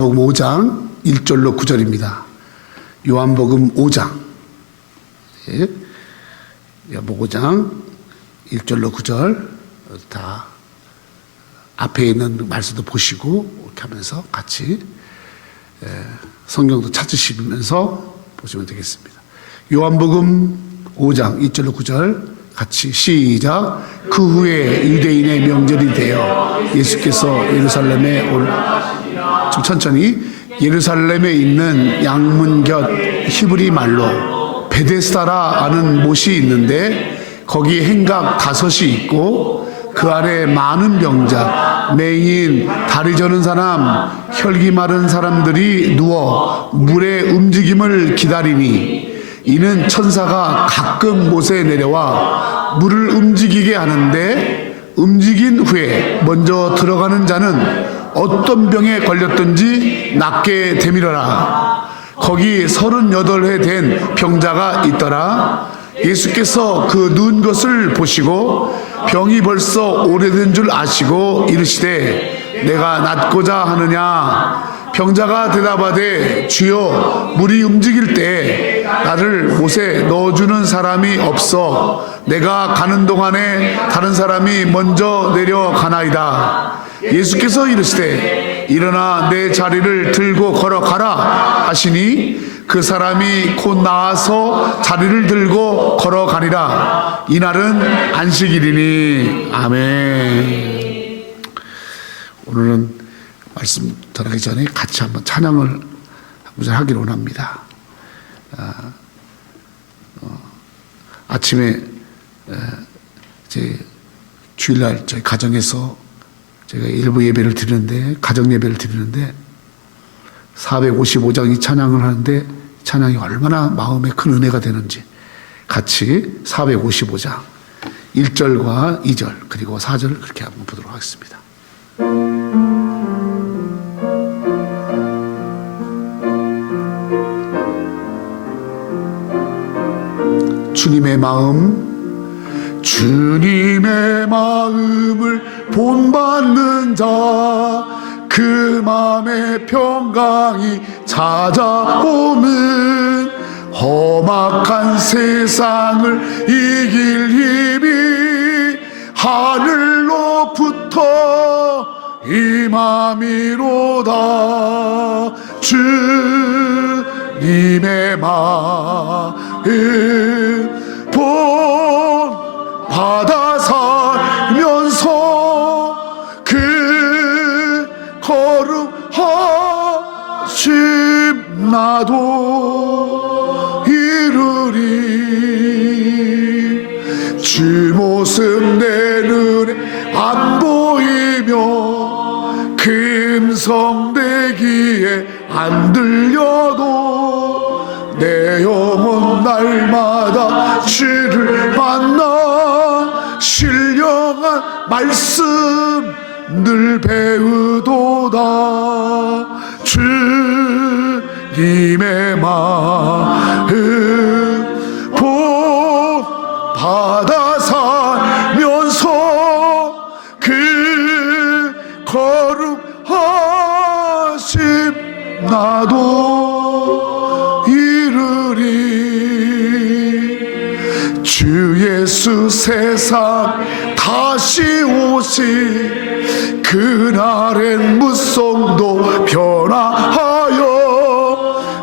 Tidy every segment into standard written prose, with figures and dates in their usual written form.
요한복음 5장 1절로 9절입니다. 요한복음 5장, 요한복음 5장 1절로 9절 다 앞에 있는 말씀도 보시고 이렇게 하면서 같이 성경도 찾으시면서 보시면 되겠습니다. 요한복음 5장 1절로 9절 같이 시작. 그 후에 유대인의 명절이 되어 예수께서 예루살렘에 좀 천천히 예루살렘에 있는 양문 곁 히브리 말로 베데스다라 하는 못이 있는데 거기 행각 5이 있고 그 아래 많은 병자, 맹인, 다리 저는 사람, 혈기 마른 사람들이 누워 물의 움직임을 기다리니 이는 천사가 가끔 못에 내려와 물을 움직이게 하는데 움직인 후에 먼저 들어가는 자는 어떤 병에 걸렸든지 낫게 되밀어라. 거기 38회 된 병자가 있더라. 예수께서 그 누운 것을 보시고 병이 벌써 오래된 줄 아시고 이르시되 내가 낫고자 하느냐. 병자가 대답하되 주여 물이 움직일 때 나를 못에 넣어주는 사람이 없어 내가 가는 동안에 다른 사람이 먼저 내려가나이다. 예수께서 이르시되 일어나 내 자리를 들고 걸어가라 하시니 그 사람이 곧 나와서 자리를 들고 걸어가니라. 이날은 안식일이니. 아멘. 오늘은 말씀 전하기 전에 같이 한번 찬양을 한번 하기로 원합니다. 아침에 제 주일날 저희 가정에서 제가 일부 예배를 드리는데 가정 예배를 드리는데 455장 이 찬양을 하는데 찬양이 얼마나 마음에 큰 은혜가 되는지 같이 455장 1절과 2절 그리고 4절 그렇게 한번 보도록 하겠습니다. 주님의 마음을 본받는 자 그 마음의 평강이 찾아오는 험악한 세상을 이길 힘이 하늘로부터 임함이로다. 주님의 마음 받아 살면서 그 걸음하심 나도 이루리. 주 모습 내 눈에 안 보이며 금성되기에 안 들려도 내 영혼 날마다 주를 만나 신령한 말씀 늘 배우도다. 주님의 마음 받아 살면서 그 걸음하심 나도 이루리. 주 예수 세상 다시 오시 그날엔 무성도 변화하여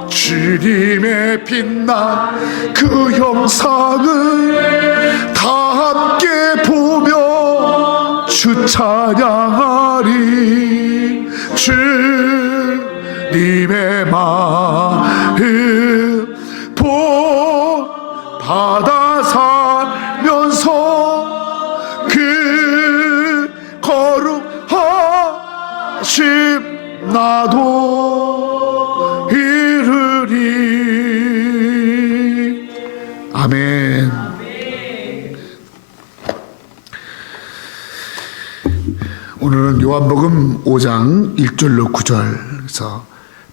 주님의 빛난 그 형상을 다 함께 보며 주 찬양하리. 주님의 마음 받아 살면서 그 거룩하심 나도 이르리. 아멘. 오늘은 요한복음 5장 1절로 9절에서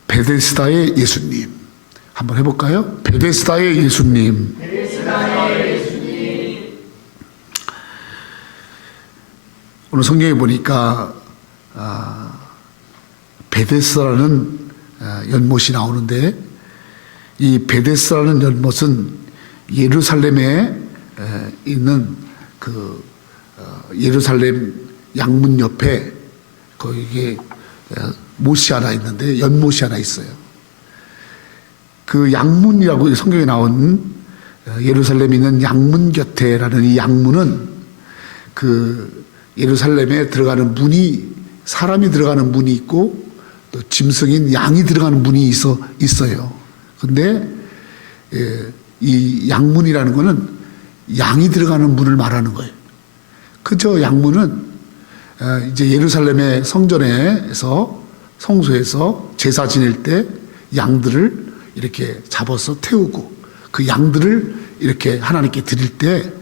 베데스다의 예수님 한번 해볼까요? 베데스다의 예수님. 오늘 성경에 보니까 베데스다라는 연못이 나오는데, 이 베데스다라는 연못은 예루살렘에 있는 그 예루살렘 양문 옆에 거기에 못이 하나 있는데, 연못이 하나 있어요. 그 양문이라고 성경에 나온 예루살렘에 있는 양문 곁에라는 이 양문은 그 예루살렘에 들어가는 문이, 사람이 들어가는 문이 있고 또 짐승인 양이 들어가는 문이 있어요. 근데 이 양문이라는 거는 양이 들어가는 문을 말하는 거예요. 그저 양문은 이제 예루살렘의 성전에서, 성소에서 제사 지낼 때 양들을 이렇게 잡아서 태우고 그 양들을 이렇게 하나님께 드릴 때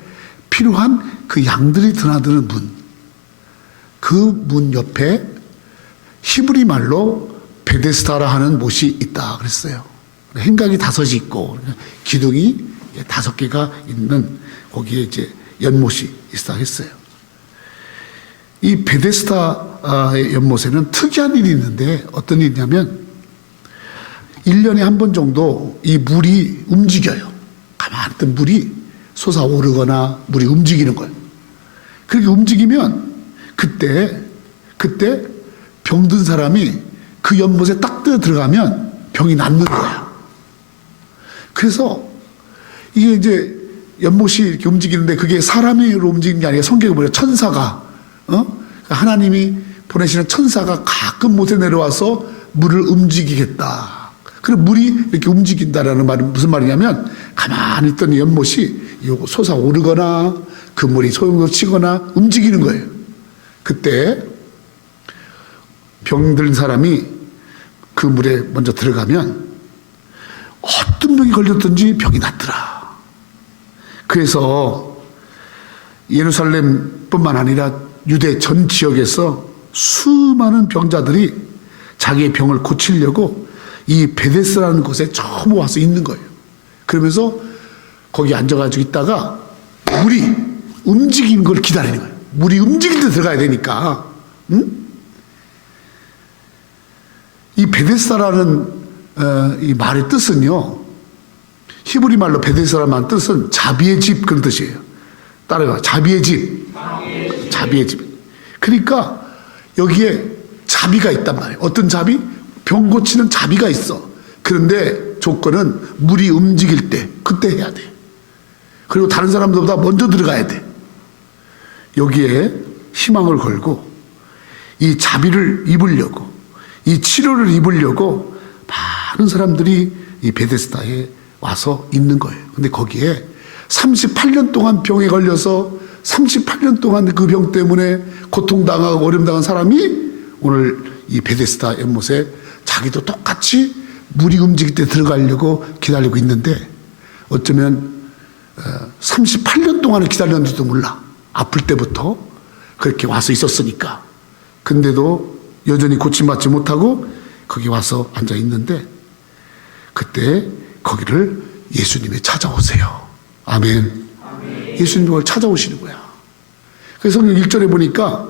필요한 그 양들이 드나드는 문, 그 문 옆에 히브리 말로 베데스다라 하는 못이 있다 그랬어요. 행각이 5이 있고 기둥이 5개가 있는 거기에 이제 연못이 있다 했어요. 이 베데스다의 연못에는 특이한 일이 있는데, 어떤 일이냐면 1년에 한 번 정도 이 물이 움직여요. 가만히 있던 물이 솟아오르거나 물이 움직이는 거예요. 그렇게 움직이면 그때 병든 사람이 그 연못에 딱 들어가면 병이 낫는 거야. 그래서 이게 이제 연못이 이렇게 움직이는데 그게 사람으로 움직이는 게 아니라 성경에 보면 천사가, 하나님이 보내시는 천사가 가끔 못에 내려와서 물을 움직이겠다. 그럼 물이 이렇게 움직인다라는 말은 무슨 말이냐면, 가만히 있던 연못이 솟아오르거나 그 물이 소용돌이치거나 움직이는 거예요. 그때 병든 사람이 그 물에 먼저 들어가면 어떤 병이 걸렸든지 병이 낫더라. 그래서 예루살렘뿐만 아니라 유대 전 지역에서 수많은 병자들이 자기의 병을 고치려고 이 베데스라는 곳에 전부 와서 있는 거예요. 그러면서 거기 앉아가지고 있다가 물이 움직이는 걸 기다리는 거예요. 물이 움직일 때 들어가야 되니까. 이 베데스다라는 이 말의 뜻은요, 히브리 말로 베데스다라는 뜻은 자비의 집, 그런 뜻이에요. 따라해봐. 자비의 집. 자비의 집. 그러니까 여기에 자비가 있단 말이에요. 어떤 자비? 병 고치는 자비가 있어. 그런데 조건은 물이 움직일 때, 그때 해야 돼. 그리고 다른 사람들보다 먼저 들어가야 돼. 여기에 희망을 걸고 이 자비를 입으려고, 이 치료를 입으려고 많은 사람들이 이 베데스다에 와서 있는 거예요. 근데 거기에 38년 동안 병에 걸려서 38년 동안 그 병 때문에 고통당하고 어려움당한 사람이 오늘 이 베데스다 연못에 자기도 똑같이 물이 움직일 때 들어가려고 기다리고 있는데, 어쩌면 38년 동안을 기다렸는지도 몰라. 아플 때부터 그렇게 와서 있었으니까. 근데도 여전히 고침받지 못하고 거기 와서 앉아 있는데, 그때 거기를 예수님이 찾아오세요. 아멘. 예수님이 그걸 찾아오시는 거야. 그래서 성경 1절에 보니까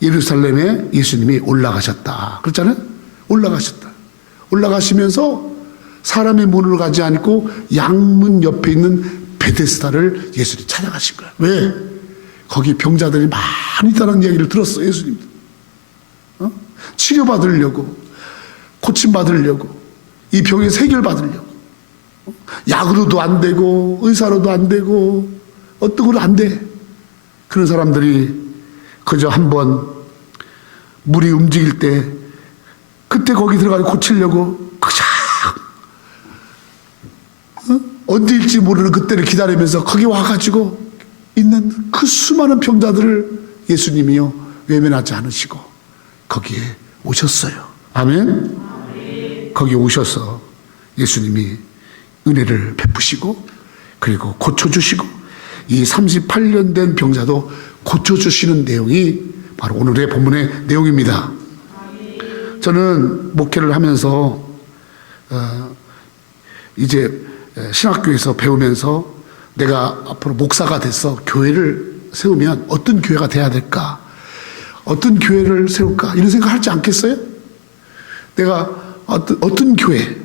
예루살렘에 예수님이 올라가셨다 그렇잖아요. 올라가셨다. 올라가시면서 사람의 문으로 가지 않고 양문 옆에 있는 베데스다를 예수님이 찾아가신 거야. 왜? 거기 병자들이 많이 있다는 이야기를 들었어, 예수님. 치료받으려고, 고침받으려고, 이 병의 해결받으려고. 약으로도 안 되고 의사로도 안 되고 어떤 걸로 안 돼. 그런 사람들이 그저 한번 물이 움직일 때 그때 거기 들어가서 고치려고 그저 언제일지 모르는 그때를 기다리면서 거기 와가지고 있는 그 수많은 병자들을 예수님이요 외면하지 않으시고 거기에 오셨어요. 아멘. 거기 오셔서 예수님이 은혜를 베푸시고 그리고 고쳐주시고 이 38년 된 병자도 고쳐주시는 내용이 바로 오늘의 본문의 내용입니다. 저는 목회를 하면서 이제 신학교에서 배우면서 내가 앞으로 목사가 돼서 교회를 세우면 어떤 교회가 돼야 될까, 어떤 교회를 세울까 이런 생각 하지 않겠어요? 내가 어떤 교회,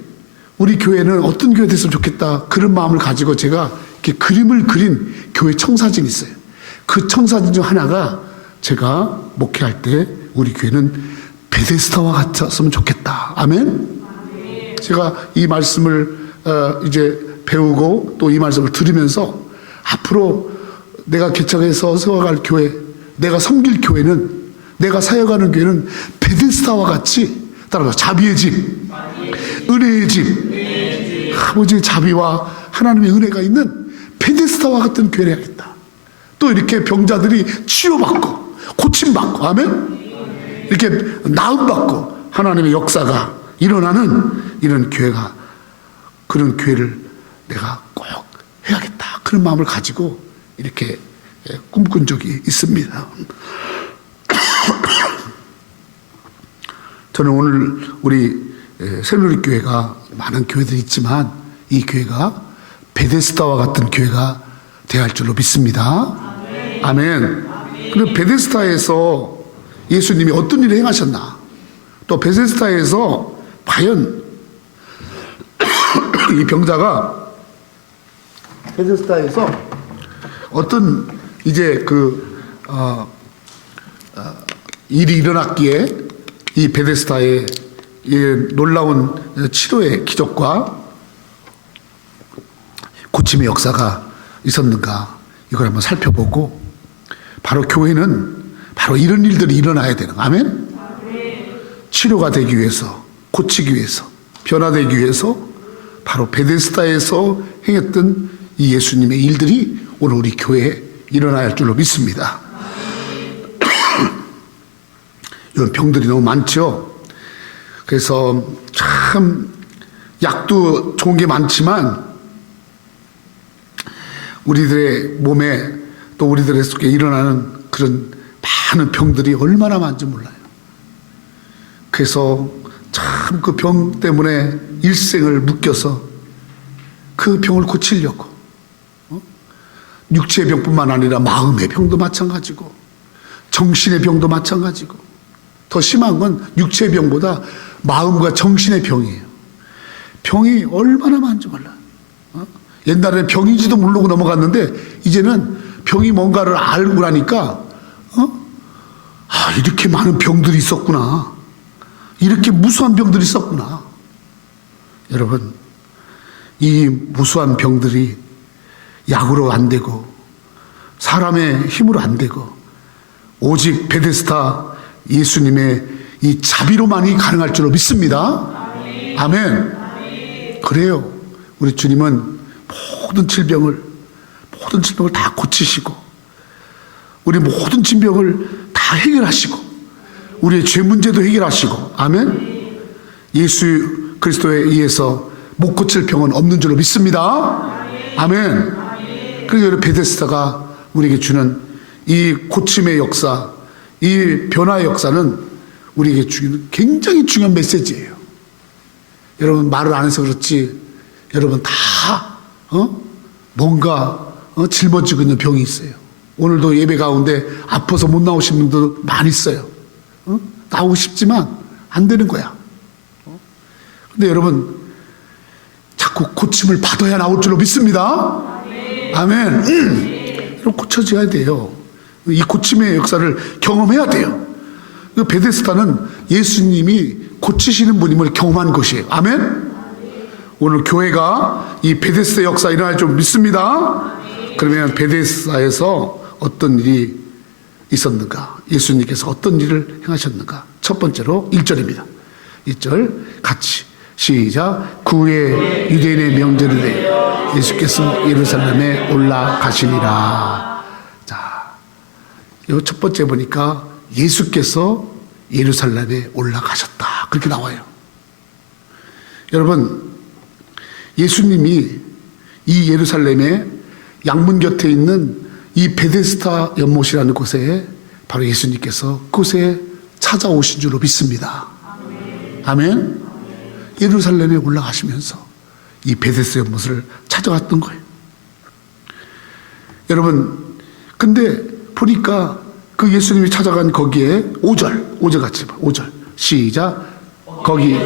우리 교회는 어떤 교회 됐으면 좋겠다, 그런 마음을 가지고 제가 이렇게 그림을 그린 교회 청사진이 있어요. 그 청사진 중 하나가 제가 목회할 때 우리 교회는 베데스다와 같았으면 좋겠다. 아멘? 제가 이 말씀을 이제 배우고 또 이 말씀을 들으면서 앞으로 내가 개척해서 세워갈 교회, 내가 섬길 교회는, 내가 사역하는 교회는 베데스다와 같이, 따라서 자비의 집, 은혜의 집, 아버지의 자비와 하나님의 은혜가 있는 베데스다와 같은 교회를 해야겠다. 또 이렇게 병자들이 치유받고 고침받고, 아멘? 이렇게 나음받고 하나님의 역사가 일어나는 이런 교회가, 그런 교회를 내가 꼭 해야겠다, 그런 마음을 가지고 이렇게 꿈꾼 적이 있습니다. 저는 오늘 우리 새누리 교회가 많은 교회들이 있지만 이 교회가 베데스다와 같은 교회가 되어야 할 줄로 믿습니다. 아멘. 그런데 베데스다에서 예수님이 어떤 일을 행하셨나, 또 베데스다에서 과연 이 병자가 베데스다에서 어떤 이제 일이 일어났기에 이 베데스다의 이 놀라운 치료의 기적과 고침의 역사가 있었는가, 이걸 한번 살펴보고, 바로 교회는 바로 이런 일들이 일어나야 되는, 아멘? 치료가 되기 위해서, 고치기 위해서, 변화되기 위해서 바로 베데스다에서 행했던 이 예수님의 일들이 오늘 우리 교회에 일어나야 할 줄로 믿습니다. 이런 병들이 너무 많죠. 그래서 참 약도 좋은 게 많지만 우리들의 몸에 또 우리들의 속에 일어나는 그런 많은 병들이 얼마나 많은지 몰라요. 그래서 참 그 병 때문에 일생을 묶여서 그 병을 고치려고, 육체의 병뿐만 아니라 마음의 병도 마찬가지고 정신의 병도 마찬가지고, 더 심한 건 육체의 병보다 마음과 정신의 병이에요. 병이 얼마나 많은지 몰라요. 옛날에는 병인지도 모르고 넘어갔는데 이제는 병이 뭔가를 알고 나니까 이렇게 많은 병들이 있었구나, 이렇게 무수한 병들이 있었구나. 여러분, 이 무수한 병들이 약으로 안 되고 사람의 힘으로 안 되고 오직 베데스다 예수님의 이 자비로만이 가능할 줄로 믿습니다. 아멘. 그래요. 우리 주님은 모든 질병을 다 고치시고 우리 모든 질병을 다 해결하시고 우리의 죄 문제도 해결하시고, 아멘. 예수 그리스도에 의해서 못 고칠 병은 없는 줄로 믿습니다. 아멘. 그래서 베데스다가 우리에게 주는 이 고침의 역사, 이 변화의 역사는 우리에게 주는 굉장히 중요한 메시지예요. 여러분, 말을 안 해서 그렇지 여러분 다 뭔가 짊어지고 있는 병이 있어요. 오늘도 예배 가운데 아파서 못 나오신 분도 많이 있어요. 나오고 싶지만 안 되는 거야. 근데 여러분, 자꾸 고침을 받아야 나올 줄로 믿습니다. 아멘. 여러분, 고쳐져야 돼요. 이 고침의 역사를 경험해야 돼요. 베데스다는 예수님이 고치시는 분임을 경험한 것이에요. 아멘. 오늘 교회가 이 베데스다 역사 일어날 줄 믿습니다. 그러면 베데스다에서 어떤 일이 있었는가, 예수님께서 어떤 일을 행하셨는가. 첫 번째로 1절입니다. 1절 같이 시작. 그 후에 유대인의 명절이 되어 예수께서 예루살렘에 올라가시니라. 자, 이 첫 번째 보니까 예수께서 예루살렘에 올라가셨다, 그렇게 나와요. 여러분, 예수님이 이 예루살렘에 양문 곁에 있는 이 베데스다 연못이라는 곳에 바로 예수님께서 그곳에 찾아오신 줄로 믿습니다. 아멘. 예루살렘에 올라가시면서 이 베데스다 연못을 찾아갔던 거예요. 여러분, 근데 보니까 그 예수님이 찾아간 거기에 5절 같이 봐. 5절 시작. 거기.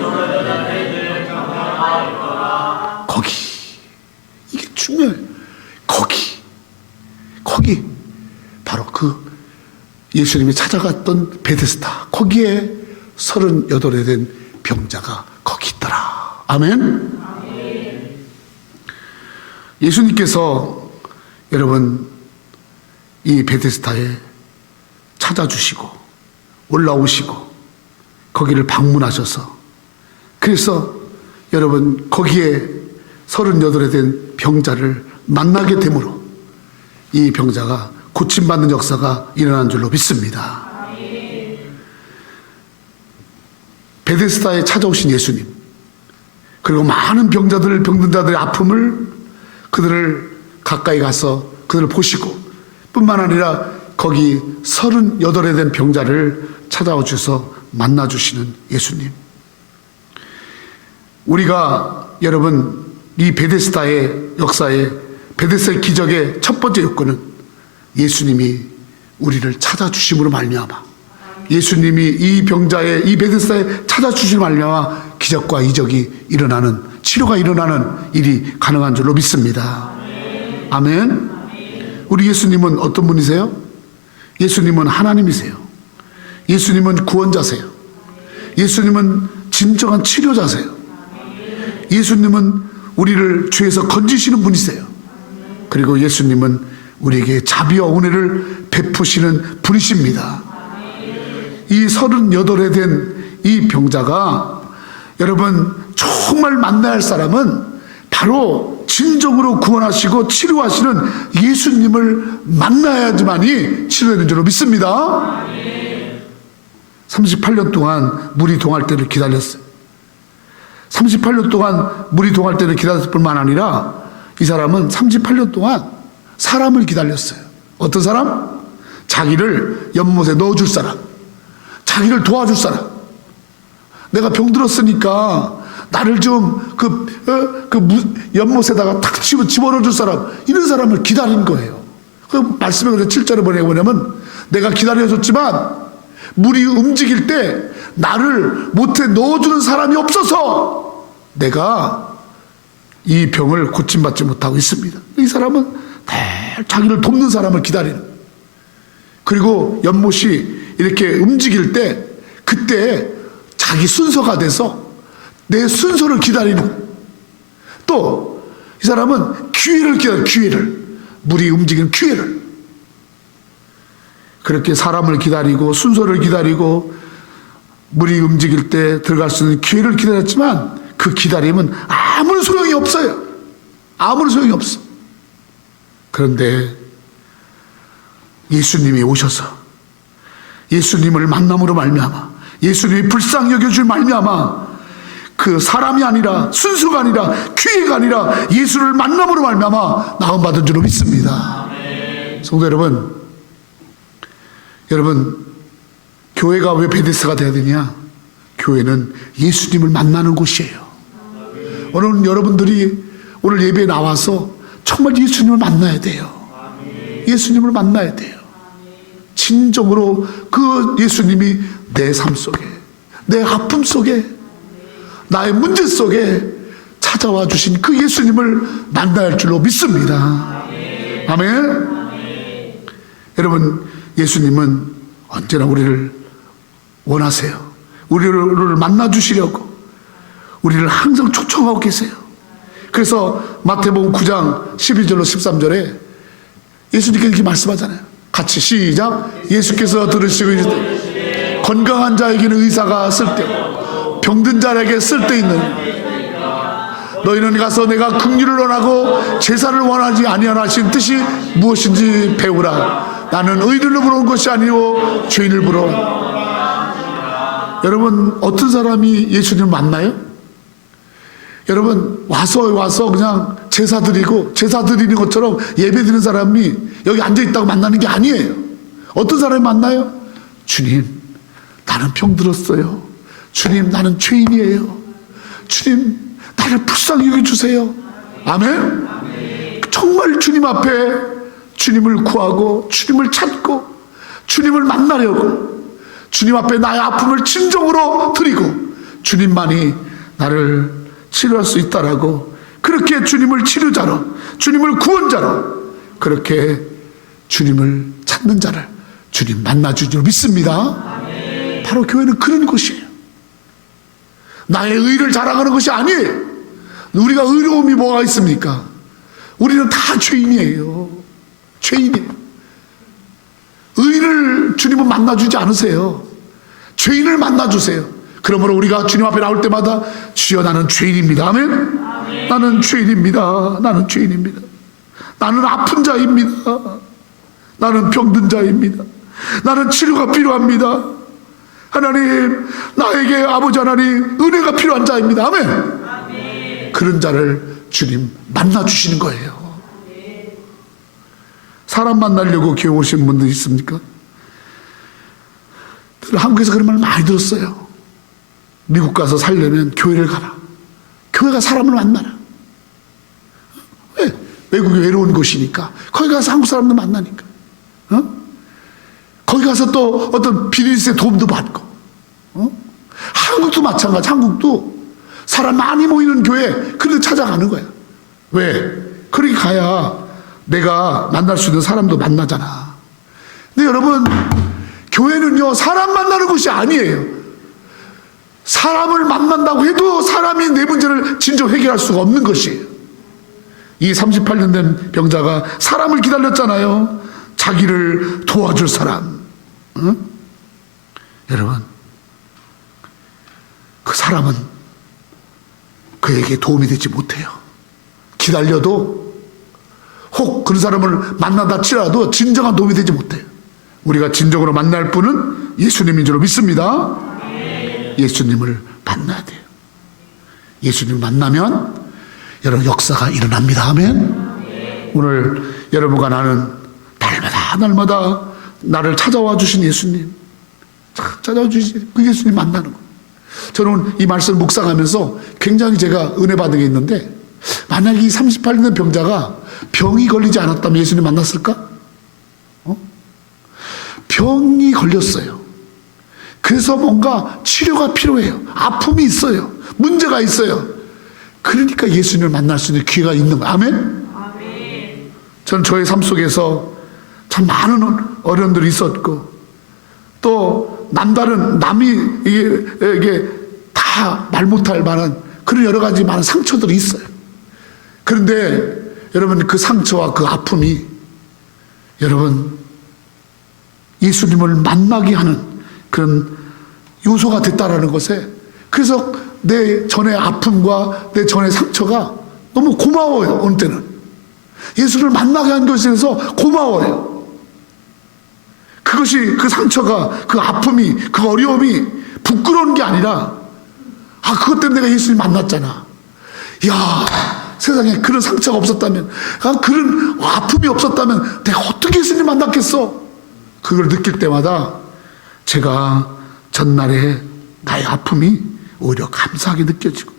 거기. 이게 중요해요. 거기. 바로 그 예수님이 찾아갔던 베데스다. 거기에 38에 된 병자가 거기 있더라. 아멘. 예수님께서 여러분 이 베데스다에 찾아주시고 올라오시고 거기를 방문하셔서, 그래서 여러분 거기에 38에 된 병자를 만나게 되므로 이 병자가 고침받는 역사가 일어난 줄로 믿습니다. 베데스다에 찾아오신 예수님, 그리고 많은 병든 자들의 아픔을, 그들을 가까이 가서 그들을 보시고 뿐만 아니라 거기 38에 된 병자를 찾아와 주셔서 만나주시는 예수님. 우리가 여러분 이 베데스다의 역사에, 베데스다의 기적의 첫 번째 요건은 예수님이 우리를 찾아주심으로 말미암아, 예수님이 이 병자의 이 베데스다에 찾아주심으로 말미암아 기적과 이적이 일어나는, 치료가 일어나는 일이 가능한 줄로 믿습니다. 아멘. 우리 예수님은 어떤 분이세요? 예수님은 하나님이세요. 예수님은 구원자세요. 예수님은 진정한 치료자세요. 예수님은 우리를 죄에서 건지시는 분이세요. 그리고 예수님은 우리에게 자비와 은혜를 베푸시는 분이십니다. 이 38에 된 이 병자가 여러분 정말 만나야 할 사람은 바로 진정으로 구원하시고 치료하시는 예수님을 만나야지만이 치료되는 줄로 믿습니다. 38년 동안 물이 동할 때를 기다렸어요. 38년 동안 물이 동할 때를 기다렸을 뿐만 아니라 이 사람은 38년 동안 사람을 기다렸어요. 어떤 사람? 자기를 연못에 넣어줄 사람, 자기를 도와줄 사람. 내가 병들었으니까 나를 좀 연못에다가 탁 집어넣어줄 사람, 이런 사람을 기다린 거예요. 그 말씀에 그래서 7절에 뭐냐면, 내가 기다려줬지만 물이 움직일 때 나를 못해 넣어주는 사람이 없어서 내가 이 병을 고침받지 못하고 있습니다. 이 사람은 늘 자기를 돕는 사람을 기다리는, 그리고 연못이 이렇게 움직일 때 그때 자기 순서가 돼서 내 순서를 기다리는, 또 이 사람은 기회를 기다려요. 기회를, 물이 움직이는 기회를. 그렇게 사람을 기다리고 순서를 기다리고 물이 움직일 때 들어갈 수 있는 기회를 기다렸지만 그 기다림은 아무런 소용이 없어요. 아무런 소용이 없어. 그런데 예수님이 오셔서 예수님을 만남으로 말미암아, 예수님이 불쌍히 여겨줄 말미암아, 그 사람이 아니라 순서가 아니라 기회가 아니라 예수를 만남으로 말미암아 나음받은 줄로 믿습니다. 성도 여러분 교회가 왜 베데스다가 돼야 되냐? 교회는 예수님을 만나는 곳이에요. 오늘 여러분들이 오늘 예배에 나와서 정말 예수님을 만나야 돼요. 예수님을 만나야 돼요. 진정으로 그 예수님이 내 삶 속에, 내 아픔 속에, 나의 문제 속에 찾아와 주신 그 예수님을 만나야 할 줄로 믿습니다. 아멘. 여러분 예수님은 언제나 우리를 원하세요. 우리를 만나 주시려고 우리를 항상 초청하고 계세요. 그래서 마태복음 9장 12절로 13절에 예수님께서 이렇게 말씀하잖아요. 같이 시작. 예수께서 들으시고 이르시되 건강한 자에게는 의사가 쓸데없고 병든 자에게 쓸데있는, 너희는 가서 내가 긍휼을 원하고 제사를 원하지 아니하나 하신 뜻이 무엇인지 배우라. 나는 의인을 부러 온 것이 아니오 죄인을 부러. 여러분 어떤 사람이 예수님을 만나요? 여러분 와서 그냥 제사 드리는 것처럼 예배 드리는 사람이 여기 앉아있다고 만나는 게 아니에요. 어떤 사람이 만나요? 주님 나는 병들었어요. 주님 나는 죄인이에요. 주님 나를 불쌍히 여겨주세요. 아멘. 정말 주님 앞에 주님을 구하고 주님을 찾고 주님을 만나려고 주님 앞에 나의 아픔을 진정으로 드리고 주님만이 나를 치료할 수 있다라고, 그렇게 주님을 치료자로, 주님을 구원자로, 그렇게 주님을 찾는 자를 주님 만나주는 줄 믿습니다. 바로 교회는 그런 곳이에요. 나의 의를 자랑하는 것이 아니에요. 우리가 의로움이 뭐가 있습니까? 우리는 다 죄인이에요. 죄인이에요. 의를 주님은 만나주지 않으세요. 죄인을 만나주세요. 그러므로 우리가 주님 앞에 나올 때마다 주여 나는 죄인입니다. 아멘. 나는 죄인입니다. 나는 죄인입니다. 나는 아픈 자입니다. 나는 병든 자입니다. 나는 치료가 필요합니다. 하나님, 나에게 아버지 하나님 은혜가 필요한 자입니다. 아멘. 그런 자를 주님 만나주시는 거예요. 사람 만나려고 교회 오신 분들 있습니까? 한국에서 그런 말 많이 들었어요. 미국 가서 살려면 교회를 가라. 교회가 사람을 만나라. 왜? 외국이 외로운 곳이니까. 거기 가서 한국 사람들 만나니까. 거기 가서 또 어떤 비즈니스의 도움도 받고. 한국도 마찬가지. 한국도 사람 많이 모이는 교회, 그런데 찾아가는 거야. 왜? 그렇게 가야 내가 만날 수 있는 사람도 만나잖아. 근데 여러분, 교회는요, 사람 만나는 곳이 아니에요. 사람을 만난다고 해도 사람이 내 문제를 진정 해결할 수가 없는 것이에요. 이 38년 된 병자가 사람을 기다렸잖아요. 자기를 도와줄 사람. 응? 여러분, 그 사람은 그에게 도움이 되지 못해요. 기다려도 혹 그런 사람을 만나다 치라도 진정한 도움이 되지 못해요. 우리가 진정으로 만날 분은 예수님인 줄 믿습니다. 예수님을 만나야 돼요. 예수님을 만나면 여러분 역사가 일어납니다. 아멘. 오늘 여러분과 나는 날마다 나를 찾아와 주신 예수님, 찾아와 주신 그 예수님 만나는 거예요. 저는 이 말씀을 묵상하면서 굉장히 제가 은혜 받은 게 있는데, 만약에 이 38년 된 병자가 병이 걸리지 않았다면 예수님 만났을까? 병이 걸렸어요. 그래서 뭔가 치료가 필요해요. 아픔이 있어요. 문제가 있어요. 그러니까 예수님을 만날 수 있는 기회가 있는 거예요. 아멘? 아멘. 저는 저의 삶 속에서 참 많은 어려움들이 있었고, 또 남다른 남이 이게 다 말 못할 만한 그런 여러 가지 많은 상처들이 있어요. 그런데 여러분, 그 상처와 그 아픔이 여러분 예수님을 만나게 하는 그런 요소가 됐다라는 것에, 그래서 내 전의 아픔과 내 전의 상처가 너무 고마워요. 어느 때는 예수를 만나게 한 것에 대해서 고마워요. 그것이, 그 상처가, 그 아픔이, 그 어려움이 부끄러운 게 아니라, 그것 때문에 내가 예수님 만났잖아. 야, 세상에 그런 상처가 없었다면, 그런 아픔이 없었다면 내가 어떻게 예수님 만났겠어? 그걸 느낄 때마다 제가 전날에 나의 아픔이 오히려 감사하게 느껴지고,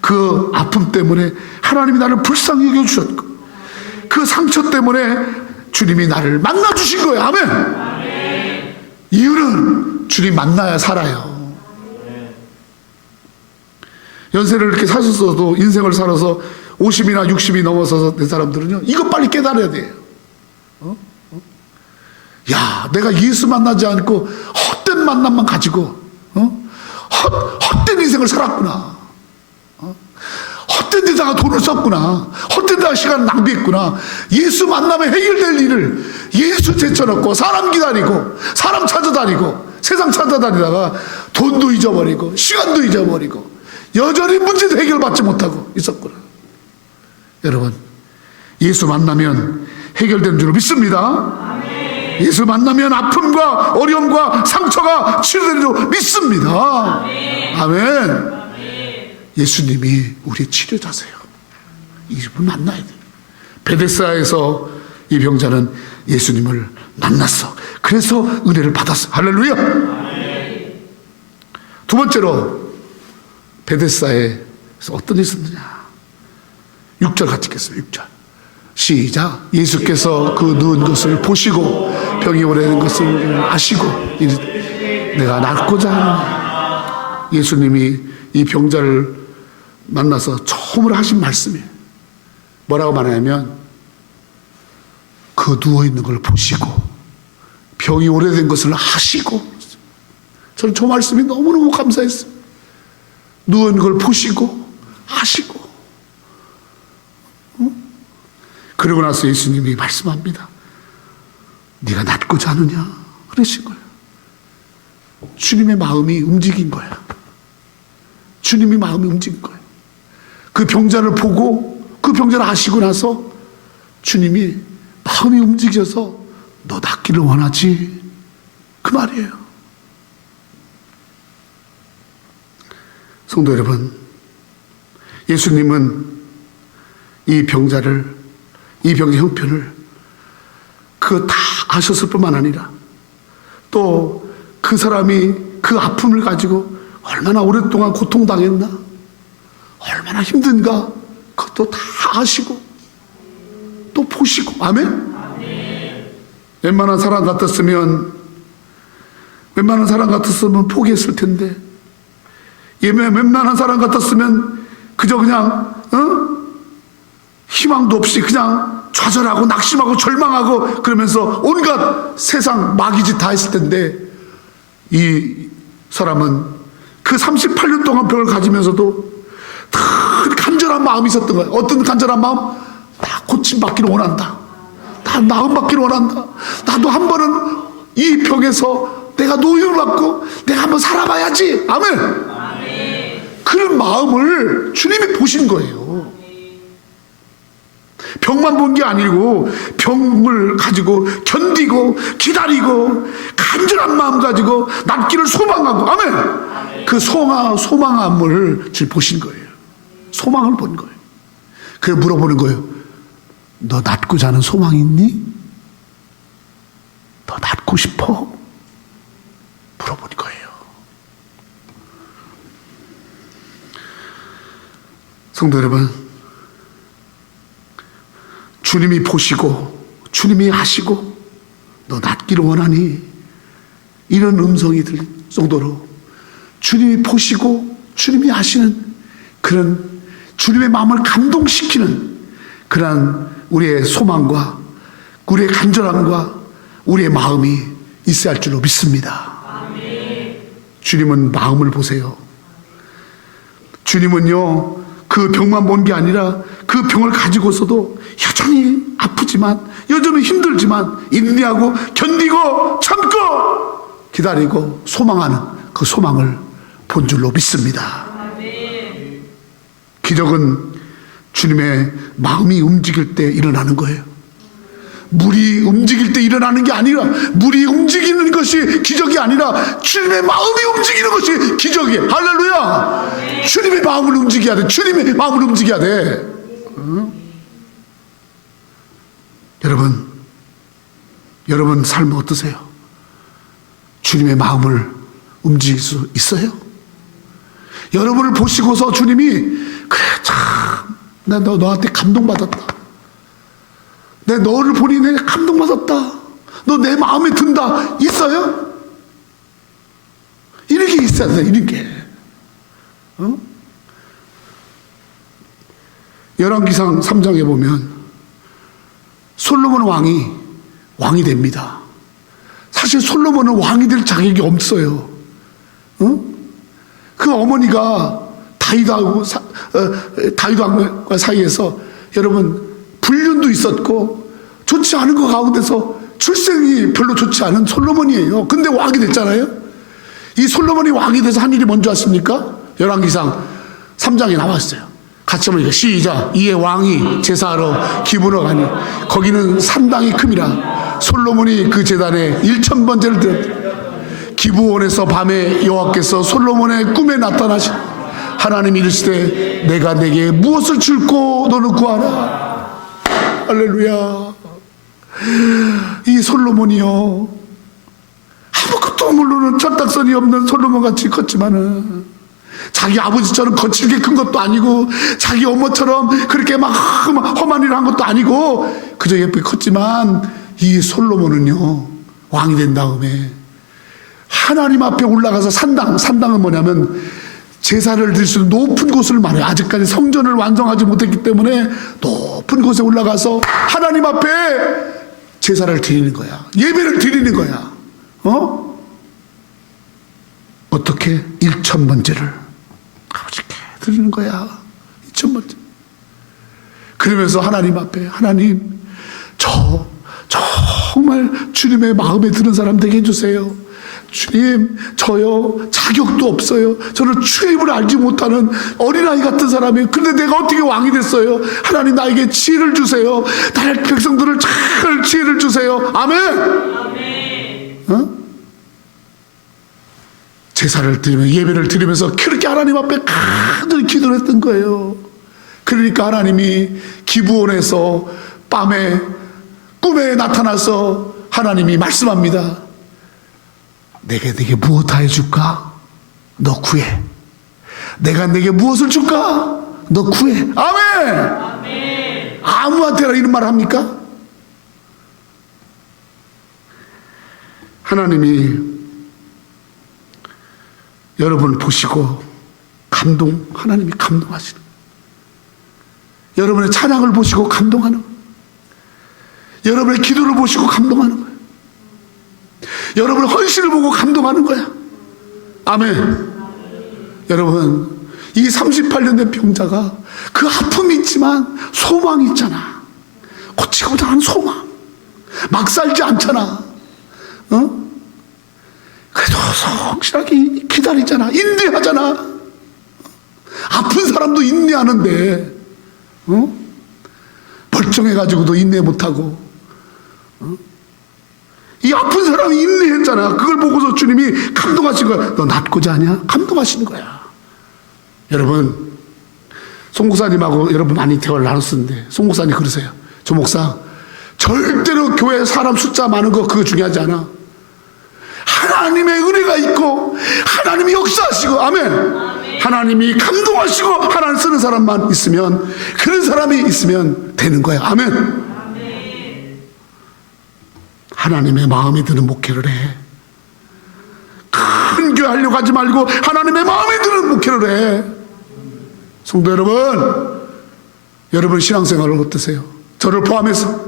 그 아픔 때문에 하나님이 나를 불쌍히 여겨주셨고, 그 상처 때문에 주님이 나를 만나주신 거예요. 아멘. 이유는 주님 만나야 살아요. 연세를 이렇게 사셨어도, 인생을 살아서 50이나 60이 넘어서 된 사람들은요, 이거 빨리 깨달아야 돼요. 야, 내가 예수 만나지 않고 헛된 만남만 가지고 헛된 인생을 살았구나. 헛된 데다가 돈을 썼구나. 헛된 데다가 시간을 낭비했구나. 예수 만나면 해결될 일을 예수 제쳐놓고 사람 기다리고 사람 찾아다니고 세상 찾아다니다가 돈도 잊어버리고 시간도 잊어버리고 여전히 문제도 해결받지 못하고 있었구나. 여러분, 예수 만나면 해결되는 줄 믿습니다. 예수 만나면 아픔과 어려움과 상처가 치료되는 줄 믿습니다. 아멘. 예수님이 우리의 치료자세요. 이분 만나야 돼요. 베데스다에서 이 병자는 예수님을 만났어. 그래서 은혜를 받았어. 할렐루야. 두 번째로, 베데스다에서 어떤 일이 있었느냐. 6절 같이 읽겠습니다. 6절 시작. 예수께서 그 누운 것을 보시고 병이 오래된 것을 아시고 내가 낫고자 하느냐. 예수님이 이 병자를 만나서 처음으로 하신 말씀이에요. 뭐라고 말하냐면 그 누워있는 걸 보시고 병이 오래된 것을 아시고. 저는 저 말씀이 너무너무 감사했어요. 누워있는 걸 보시고 아시고. 그러고 나서 예수님이 말씀합니다. 네가 낫고자 하느냐 그러신 거예요. 주님의 마음이 움직인 거예요. 주님이 마음이 움직인 거예요. 그 병자를 보고 그 병자를 아시고 나서 주님이 마음이 움직여서 너 낫기를 원하지 그 말이에요. 성도 여러분, 예수님은 이 병자 형편을 그거 다 아셨을 뿐만 아니라 또 그 사람이 그 아픔을 가지고 얼마나 오랫동안 고통당했나, 얼마나 힘든가 그것도 다 아시고 또 보시고. 아멘? 웬만한 사람 같았으면 포기했을 텐데, 웬만한 사람 같았으면 그저 그냥 희망도 없이 그냥 좌절하고 낙심하고 절망하고 그러면서 온갖 세상 마귀짓 다 했을 텐데, 이 사람은 그 38년 동안 병을 가지면서도 다 간절한 마음이 있었던 거예요. 어떤 간절한 마음? 나 고침받기를 원한다. 나 나음받기를 원한다. 나도 한 번은 이 병에서 내가 노임을 받고 내가 한번 살아봐야지. 아멘. 그런 마음을 주님이 보신 거예요. 병만 본 게 아니고 병을 가지고 견디고 기다리고 간절한 마음 가지고 낫기를 소망하고. 아멘. 그 소망함을 지금 보신 거예요. 소망을 본 거예요. 그래서 물어보는 거예요. 너 낫고자 하는 소망이 있니? 너 낫고 싶어? 물어본 거예요. 성도 여러분, 주님이 보시고 주님이 아시고 너 낫기를 원하니? 이런 음성이 들릴 정도로 주님이 보시고 주님이 아시는 그런 주님의 마음을 감동시키는 그러한 우리의 소망과 우리의 간절함과 우리의 마음이 있어야 할 줄로 믿습니다. 주님은 마음을 보세요. 주님은요, 그 병만 본 게 아니라 그 병을 가지고서도 여전히 아프지만, 여전히 힘들지만 인내하고 견디고 참고 기다리고 소망하는 그 소망을 본 줄로 믿습니다. 기적은 주님의 마음이 움직일 때 일어나는 거예요. 물이 움직일 때 일어나는 게 아니라, 물이 움직이는 것이 기적이 아니라 주님의 마음이 움직이는 것이 기적이에요. 할렐루야. 주님의 마음을 움직여야 돼. 주님의 마음을 움직여야 돼. 여러분 삶은 어떠세요? 주님의 마음을 움직일 수 있어요? 여러분을 보시고서 주님이 그래 참 나 너한테 감동받았다. 내 너를 보니 내가 감동받았다. 너 내 마음에 든다. 있어요? 이렇게 있어야 돼. 이렇게. 열왕기상 3장에 보면 솔로몬 왕이 됩니다. 사실 솔로몬은 왕이 될 자격이 없어요. 그 어머니가 다윗왕과 사이에서 여러분 불륜도 있었고 좋지 않은 것 가운데서 출생이 별로 좋지 않은 솔로몬이에요. 근데 왕이 됐잖아요. 이 솔로몬이 왕이 돼서 한 일이 뭔지 아십니까? 열왕기상 3장에 나왔어요. 같이 한번 시작. 이에 왕이 제사하러 기브로 가니 거기는 산당이 큼이라 솔로몬이 그 제단에 1000번제를 드렸다. 기브온에서 밤에 여호와께서 솔로몬의 꿈에 나타나시 하나님이 이르시되 내가 내게 무엇을 줄고 너는 구하라. 할렐루야. 이 솔로몬이요, 아무것도 모르는 철딱선이 없는 솔로몬같이 컸지만은 자기 아버지처럼 거칠게 큰 것도 아니고 자기 어머처럼 그렇게 막 험한 일을 한 것도 아니고 그저 예쁘게 컸지만 이 솔로몬은요, 왕이 된 다음에 하나님 앞에 올라가서 산당은 뭐냐면 제사를 드릴 수 있는 높은 곳을 말해요. 아직까지 성전을 완성하지 못했기 때문에 높은 곳에 올라가서 하나님 앞에 제사를 드리는 거야. 예배를 드리는 거야. 어떻게? 1,000번째를 아버지께 드리는 거야. 2,000번째. 그러면서 하나님 앞에, 하나님, 정말 주님의 마음에 드는 사람 되게 해주세요. 주님, 저요 자격도 없어요. 저는 주님을 알지 못하는 어린아이 같은 사람이에요. 근데 내가 어떻게 왕이 됐어요? 하나님, 나에게 지혜를 주세요. 나의 백성들을 잘 지혜를 주세요. 아멘. 제사를 드리며 예배를 드리면서 그렇게 하나님 앞에 간절히 기도를 했던 거예요. 그러니까 하나님이 기브온에서 밤에 꿈에 나타나서 하나님이 말씀합니다. 내게 무엇 하여 줄까? 너 구해. 내가 내게 무엇을 줄까? 너 구해. 아멘. 아멘. 아무한테나 이런 말 합니까? 하나님이 여러분을 보시고 하나님이 감동하시는, 여러분의 찬양을 보시고 감동하는, 여러분의 기도를 보시고 감동하는 거예요. 여러분의 헌신을 보고 감동하는 거야. 아멘. 여러분, 이 38년 된 병자가 그 아픔이 있지만 소망이 있잖아. 고치고 나는 소망. 막 살지 않잖아. 그래도 성실하게 기다리잖아. 인내하잖아. 아픈 사람도 인내하는데, 멀쩡해가지고도 인내 못하고, 이 아픈 사람이 인내했잖아. 그걸 보고서 주님이 감동하신 거야. 너 낫고자 하냐? 감동하시는 거야. 여러분, 송 목사님하고 여러분 많이 대화를 나눴었는데, 송 목사님 그러세요. 조 목사, 절대로 교회 사람 숫자 많은 거 그거 중요하지 않아. 하나님의 은혜가 있고 하나님이 역사하시고, 아멘. 하나님이 감동하시고 하나님 쓰는 사람만 있으면, 그런 사람이 있으면 되는 거야. 아멘. 하나님의 마음에 드는 목회를 해. 큰 교회 하려고 하지 말고 하나님의 마음에 드는 목회를 해. 성도 여러분, 여러분 신앙생활은 어떠세요? 저를 포함해서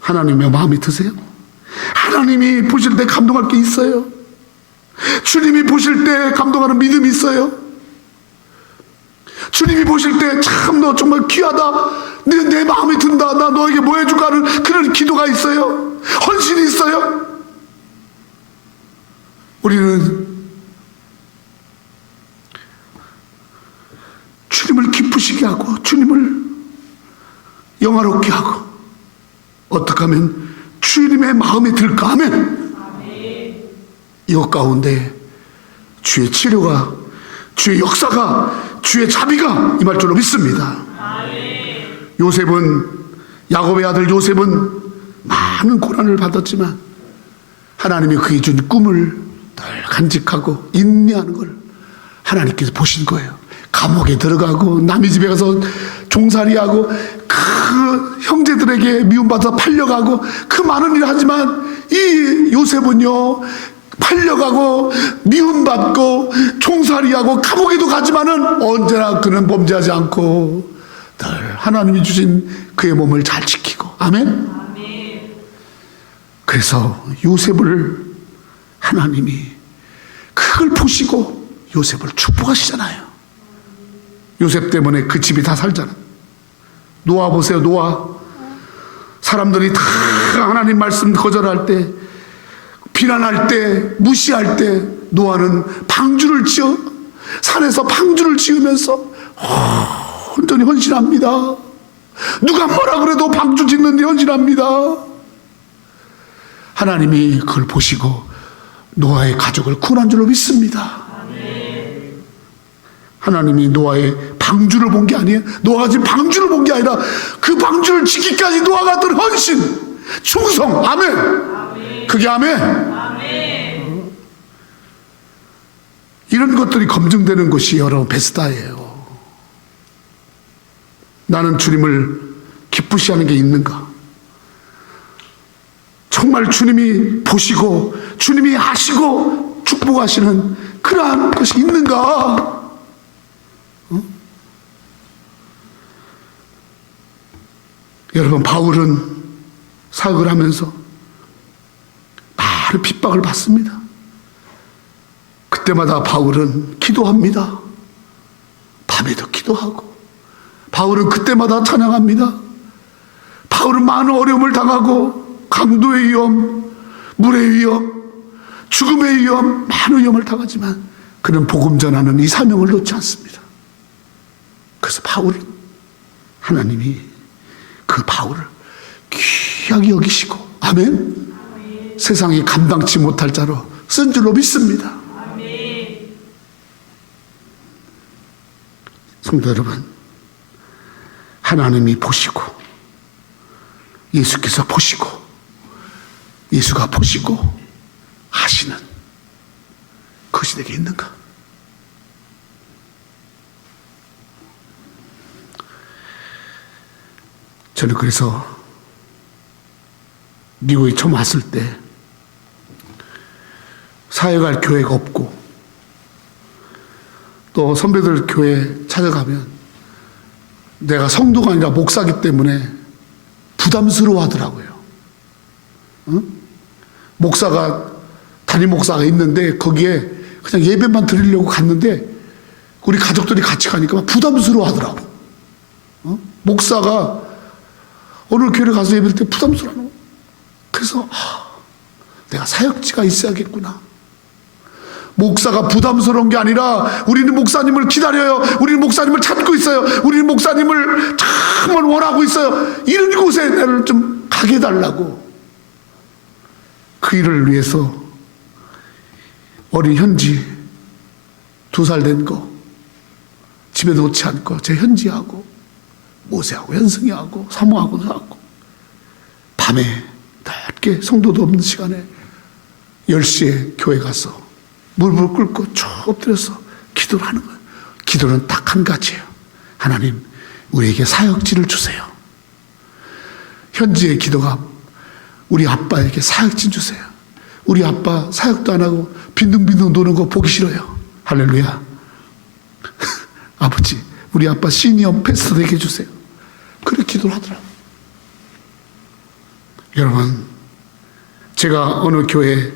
하나님의 마음에 드세요? 하나님이 보실 때 감동할 게 있어요? 주님이 보실 때 감동하는 믿음이 있어요? 주님이 보실 때 참 너 정말 귀하다, 내 마음에 든다, 나 너에게 뭐 해줄까 하는 그런 기도가 있어요? 헌신이 있어요? 우리는 주님을 기쁘시게 하고 주님을 영화롭게 하고 어떻게 하면 주님의 마음에 들까? 아멘. 이것 가운데 주의 치료가, 주의 역사가, 주의 자비가 임할 줄로 믿습니다. 요셉은, 야곱의 아들 요셉은 많은 고난을 받았지만 하나님이 그에게 준 꿈을 늘 간직하고 인내하는 걸 하나님께서 보신 거예요. 감옥에 들어가고 남의 집에 가서 종살이하고 그 형제들에게 미움받아 팔려가고 그 많은 일을 하지만 이 요셉은요, 팔려가고 미움받고 종살이하고 감옥에도 가지만은 언제나 그는 범죄하지 않고 늘 하나님이 주신 그의 몸을 잘 지키고, 아멘. 그래서 요셉을 하나님이 그걸 보시고 요셉을 축복하시잖아요. 요셉 때문에 그 집이 다 살잖아. 노아 보세요. 노아, 사람들이 다 하나님 말씀 거절할 때, 비난할 때, 무시할 때 노아는 방주를 지어 산에서 방주를 지으면서 온전히 헌신합니다. 누가 뭐라 그래도 방주 짓는데 헌신합니다. 하나님이 그걸 보시고 노아의 가족을 구원한 줄로 믿습니다. 하나님이 노아의 방주를 본 게 아니에요. 노아가 지금 방주를 본 게 아니라 그 방주를 지키기까지 노아가 든 헌신, 충성. 아멘. 그게 아멘. 이런 것들이 검증되는 것이 여러분 베스다예요. 나는 주님을 기쁘시하는 게 있는가? 정말 주님이 보시고 주님이 아시고 축복하시는 그러한 것이 있는가? 여러분, 바울은 사역을 하면서 많은 핍박을 받습니다. 그때마다 바울은 기도합니다. 밤에도 기도하고, 바울은 그때마다 찬양합니다. 바울은 많은 어려움을 당하고, 강도의 위험, 물의 위험, 죽음의 위험, 많은 위험을 당하지만 그는 복음 전하는 이 사명을 놓지 않습니다. 그래서 바울은 하나님이 그 바울을 귀하게 여기시고, 아멘? 세상이 감당치 못할 자로 쓴 줄로 믿습니다. 성도 여러분, 하나님이 보시고, 예수께서 보시고, 예수가 보시고 하시는 그것이 내게 있는가? 저는 그래서 미국에 처음 왔을 때 사역할 교회가 없고, 또 선배들 교회 찾아가면 내가 성도가 아니라 목사기 때문에 부담스러워 하더라고요. 담임 목사가 있는데 거기에 그냥 예배만 드리려고 갔는데 우리 가족들이 같이 가니까 막 부담스러워 하더라고. 목사가 어느 교회를 가서 예배할 때 부담스러워 하는 거야. 그래서 내가 사역지가 있어야겠구나. 목사가 부담스러운 게 아니라 우리는 목사님을 기다려요. 우리는 목사님을 찾고 있어요. 우리는 목사님을 정말 원하고 있어요. 이런 곳에 나를 좀 가게 해달라고. 그 일을 위해서 어린 현지 2살 된 거 집에 놓지 않고 제 현지하고 모세하고 현승이하고 사모하고 하고 밤에 넓게 성도도 없는 시간에 10시에 교회 가서 물불 끓고 쭉 엎드려서 기도를 하는 거예요. 기도는 딱 한 가지예요. 하나님, 우리에게 사역지를 주세요. 현지의 기도가 우리 아빠에게 사역지 주세요. 우리 아빠 사역도 안 하고 빈둥빈둥 노는 거 보기 싫어요. 할렐루야. 아버지, 우리 아빠 시니어 패스터 되게 해주세요. 그렇게 기도를 하더라고요. 여러분, 제가 어느 교회,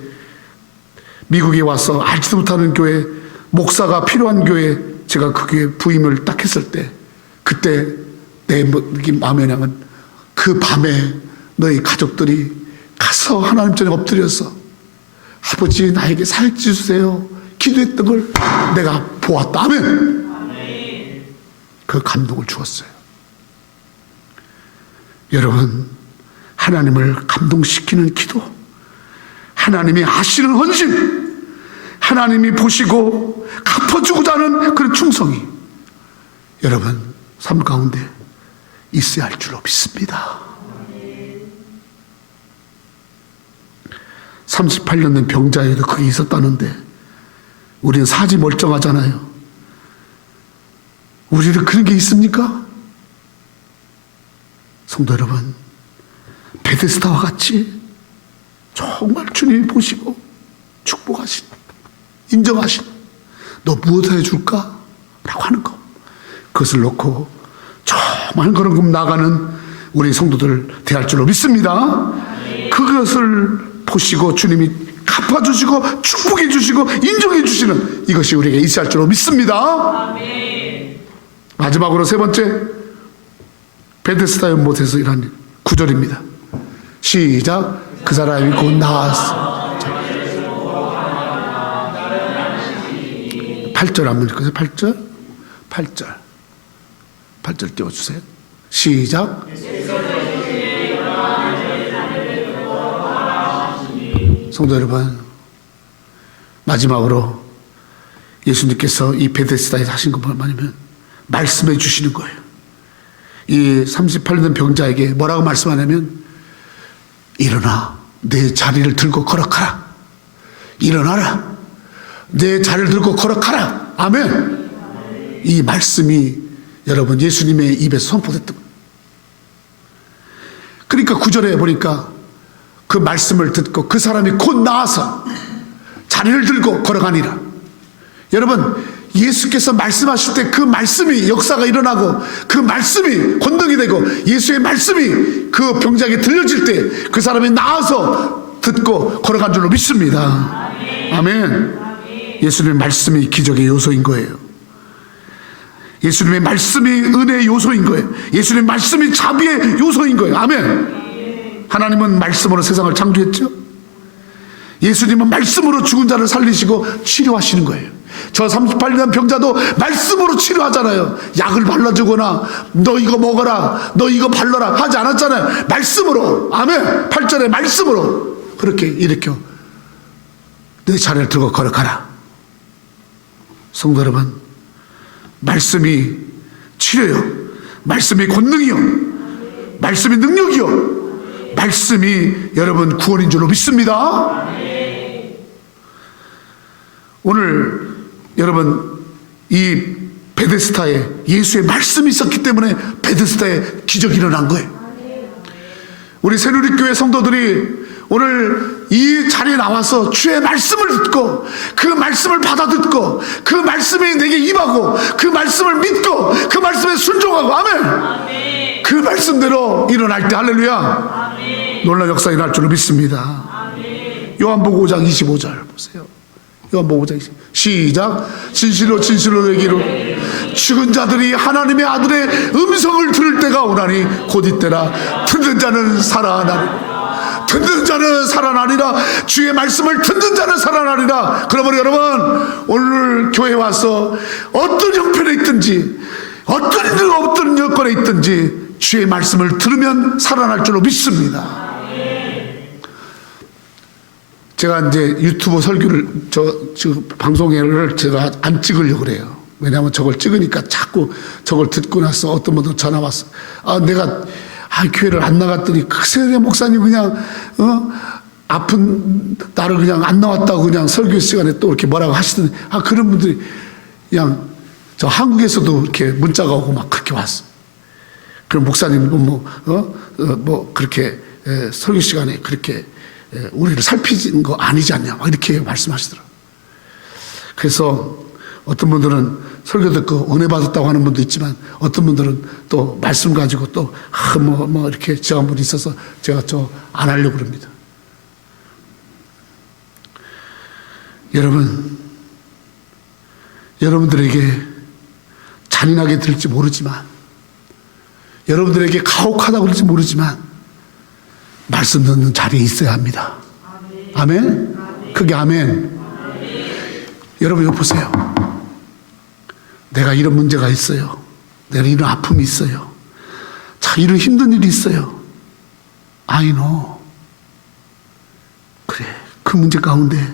미국에 와서 알지도 못하는 교회, 목사가 필요한 교회, 제가 그 교회 부임을 딱 했을 때, 그때 내 마음의 향은 그 밤에 너희 가족들이 가서 하나님 전에 엎드려서 아버지, 나에게 사역지 주세요 기도했던 걸 내가 보았다. 아멘. 그 감동을 주었어요. 여러분, 하나님을 감동시키는 기도, 하나님이 아시는 헌신, 하나님이 보시고 갚아주고자 하는 그런 충성이 여러분 삶 가운데 있어야 할 줄로 믿습니다. 38년 된 병자에도 그게 있었다는데 우리는 사지 멀쩡하잖아요. 우리는 그런 게 있습니까? 성도 여러분, 베데스다와 같이 정말 주님이 보시고 축복하신, 인정하신, 너 무엇을 해줄까? 라고 하는 거, 그것을 놓고 정말 그런 나가는 우리 성도들 대할 줄로 믿습니다. 그것을 보시고 주님이 갚아주시고 축복해 주시고 인정해 주시는 이것이 우리에게 있어야 할 줄로 믿습니다. 마지막으로 세 번째, 베데스다 연못에서 일하는 9절입니다. 시작. 그 사람이 곧 나왔어. 8절 한번 읽으세요. 8절 띄워주세요. 시작. 성도 여러분, 마지막으로 예수님께서 이 베데스다에서 하신 것 뭐냐면 말씀해 주시는 거예요. 이 38년 된 병자에게 뭐라고 말씀하냐면, 일어나 내 자리를 들고 걸어가라. 일어나라, 내 자리를 들고 걸어가라. 아멘. 이 말씀이 여러분 예수님의 입에서 선포됐던 거예요. 그러니까 9절에 보니까 그 말씀을 듣고 그 사람이 곧 나와서 자리를 들고 걸어가니라. 여러분, 예수께서 말씀하실 때 그 말씀이 역사가 일어나고 그 말씀이 권능이 되고 예수의 말씀이 그 병자에게 들려질 때 그 사람이 나와서 듣고 걸어간 줄로 믿습니다. 아멘. 예수님의 말씀이 기적의 요소인 거예요. 예수님의 말씀이 은혜의 요소인 거예요. 예수님의 말씀이 자비의 요소인 거예요. 아멘. 하나님은 말씀으로 세상을 창조했죠. 예수님은 말씀으로 죽은 자를 살리시고 치료하시는 거예요. 저 38년 병자도 말씀으로 치료하잖아요. 약을 발라주거나 너 이거 먹어라, 너 이거 발라라 하지 않았잖아요. 말씀으로. 아멘. 8절에 말씀으로 그렇게 일으켜 내 자리를 들고 걸어가라. 성도 여러분, 말씀이 치료요, 말씀이 권능이요, 말씀이 능력이요, 말씀이 여러분 구원인 줄로 믿습니다. 오늘 여러분, 이 베데스다에 예수의 말씀이 있었기 때문에 베데스다에 기적이 일어난 거예요. 우리 새누리교회 성도들이 오늘 이 자리에 나와서 주의 말씀을 듣고 그 말씀을 받아 듣고 그 말씀이 내게 임하고 그 말씀을 믿고 그 말씀에 순종하고, 아멘. 그 말씀대로 일어날 때 할렐루야, 놀라운 역사가 일어날 줄로 믿습니다. 요한복음 5장 25절 보세요. 요한복음 5장 25절 시작. 진실로 진실로 내기를 죽은 자들이 하나님의 아들의 음성을 들을 때가 오나니 곧 이때라. 듣는 자는 살아나리라. 듣는 자는 살아나리라. 주의 말씀을 듣는 자는 살아나리라. 그러므로 여러분, 오늘 교회에 와서 어떤 형편에 있든지 어떤 여건에 있든지 주의 말씀을 들으면 살아날 줄로 믿습니다. 제가 이제 유튜브 설교를 지금 방송회를 제가 안 찍으려고 그래요. 왜냐하면 저걸 찍으니까 자꾸 저걸 듣고 나서 어떤 분들 전화 왔어. 내가 교회를 안 나갔더니 글쎄 목사님 그냥 아픈 나를 그냥 안 나왔다고 그냥 설교 시간에 또 이렇게 뭐라고 하시더니 그런 분들이 그냥 저 한국에서도 이렇게 문자가 오고 막 그렇게 왔어. 그럼 목사님 뭐 그렇게 설교 시간에 그렇게 우리를 살피는 거 아니지 않냐 막 이렇게 말씀하시더라고요. 그래서 어떤 분들은 설교 듣고 은혜 받았다고 하는 분도 있지만 어떤 분들은 또 말씀 가지고 또 이렇게 지적한 분이 있어서 제가 안 하려고 그럽니다. 여러분들에게 잔인하게 들릴지 모르지만, 여러분들에게 가혹하다고 그럴지 모르지만 말씀 듣는 자리에 있어야 합니다. 아멘? 그게 아멘. 여러분 이거 보세요. 내가 이런 문제가 있어요. 내가 이런 아픔이 있어요. 자, 이런 힘든 일이 있어요. I know. 그래, 그 문제 가운데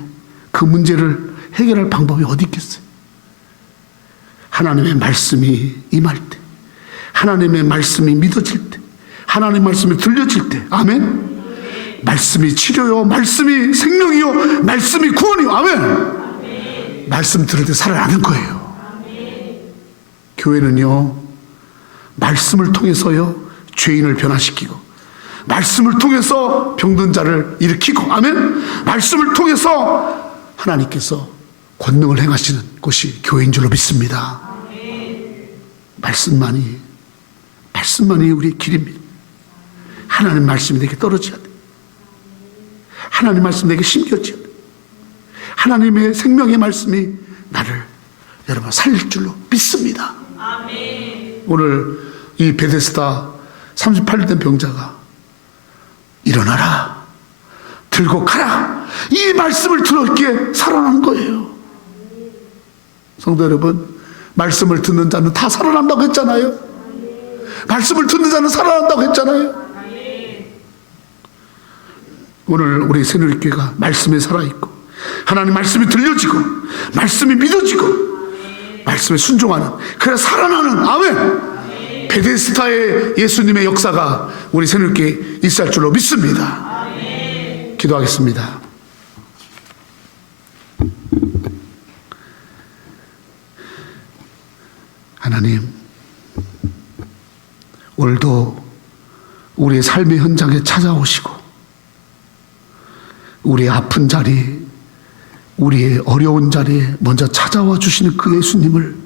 그 문제를 해결할 방법이 어디 있겠어요? 하나님의 말씀이 임할 때, 하나님의 말씀이 믿어질 때, 하나님의 말씀이 들려질 때, 아멘. 말씀이 치료요, 말씀이 생명이요, 말씀이 구원이요, 아멘. 말씀 들을 때 살아나는 거예요. 교회는요, 말씀을 통해서요 죄인을 변화시키고, 말씀을 통해서 병든 자를 일으키고, 아멘. 말씀을 통해서 하나님께서 권능을 행하시는 곳이 교회인 줄로 믿습니다. 말씀만이 우리의 길입니다. 하나님 말씀이 내게 떨어져야 돼. 하나님 말씀이 내게 심겨져야 돼. 하나님의 생명의 말씀이 나를 여러분 살릴 줄로 믿습니다. 오늘 이 베데스다 38년 된 병자가 일어나라, 들고 가라, 이 말씀을 들었기에 살아난 거예요. 성도 여러분, 말씀을 듣는 자는 다 살아난다고 했잖아요. 말씀을 듣는 자는 살아난다고 했잖아요. 오늘 우리 새누리교회가 말씀에 살아있고, 하나님 말씀이 들려지고, 말씀이 믿어지고, 말씀에 순종하는, 그래 살아나는, 아멘. 베데스다의 예수님의 역사가 우리 새누리교회에 있을 줄로 믿습니다. 기도하겠습니다. 하나님, 오늘도 우리의 삶의 현장에 찾아오시고 우리의 아픈 자리, 우리의 어려운 자리에 먼저 찾아와 주시는 그 예수님을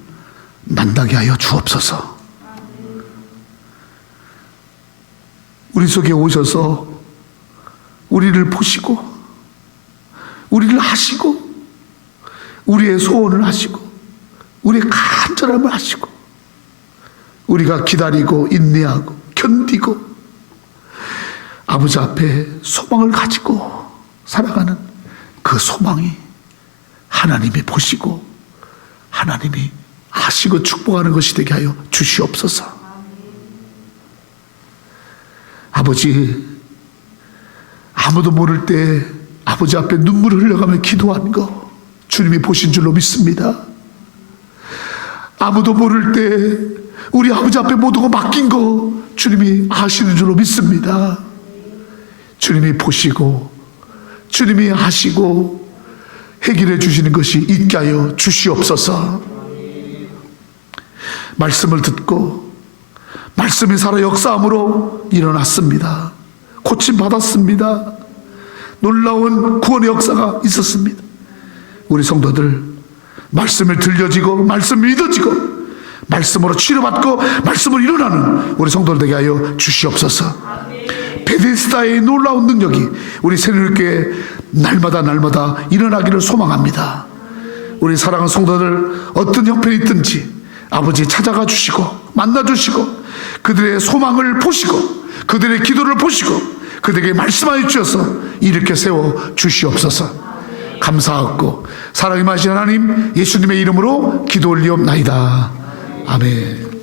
만나게 하여 주옵소서. 우리 속에 오셔서 우리를 보시고 우리를 하시고 우리의 소원을 하시고 우리의 간절함을 하시고 우리가 기다리고 인내하고 견디고 아버지 앞에 소망을 가지고 살아가는 그 소망이 하나님이 보시고 하나님이 하시고 축복하는 것이 되게 하여 주시옵소서. 아버지, 아무도 모를 때 아버지 앞에 눈물을 흘려가며 기도한 거 주님이 보신 줄로 믿습니다. 아무도 모를 때 우리 아버지 앞에 모든 거 맡긴 거 주님이 아시는 줄로 믿습니다. 주님이 보시고 주님이 하시고 해결해 주시는 것이 있게 하여 주시옵소서. 말씀을 듣고 말씀이 살아 역사함으로 일어났습니다. 고침받았습니다. 놀라운 구원의 역사가 있었습니다. 우리 성도들 말씀을 들려지고 말씀 믿어지고 말씀으로 치료받고 말씀으로 일어나는 우리 성도들 되게 하여 주시옵소서. 베데스다의 놀라운 능력이 우리 새누리교회 날마다 일어나기를 소망합니다. 우리 사랑하는 성도들 어떤 형편이 있든지 아버지 찾아가 주시고 만나 주시고 그들의 소망을 보시고 그들의 기도를 보시고 그들에게 말씀하여 주셔서 일으켜 세워 주시옵소서. 감사하고 사랑이 마신 하나님 예수님의 이름으로 기도 올리옵나이다. 아멘.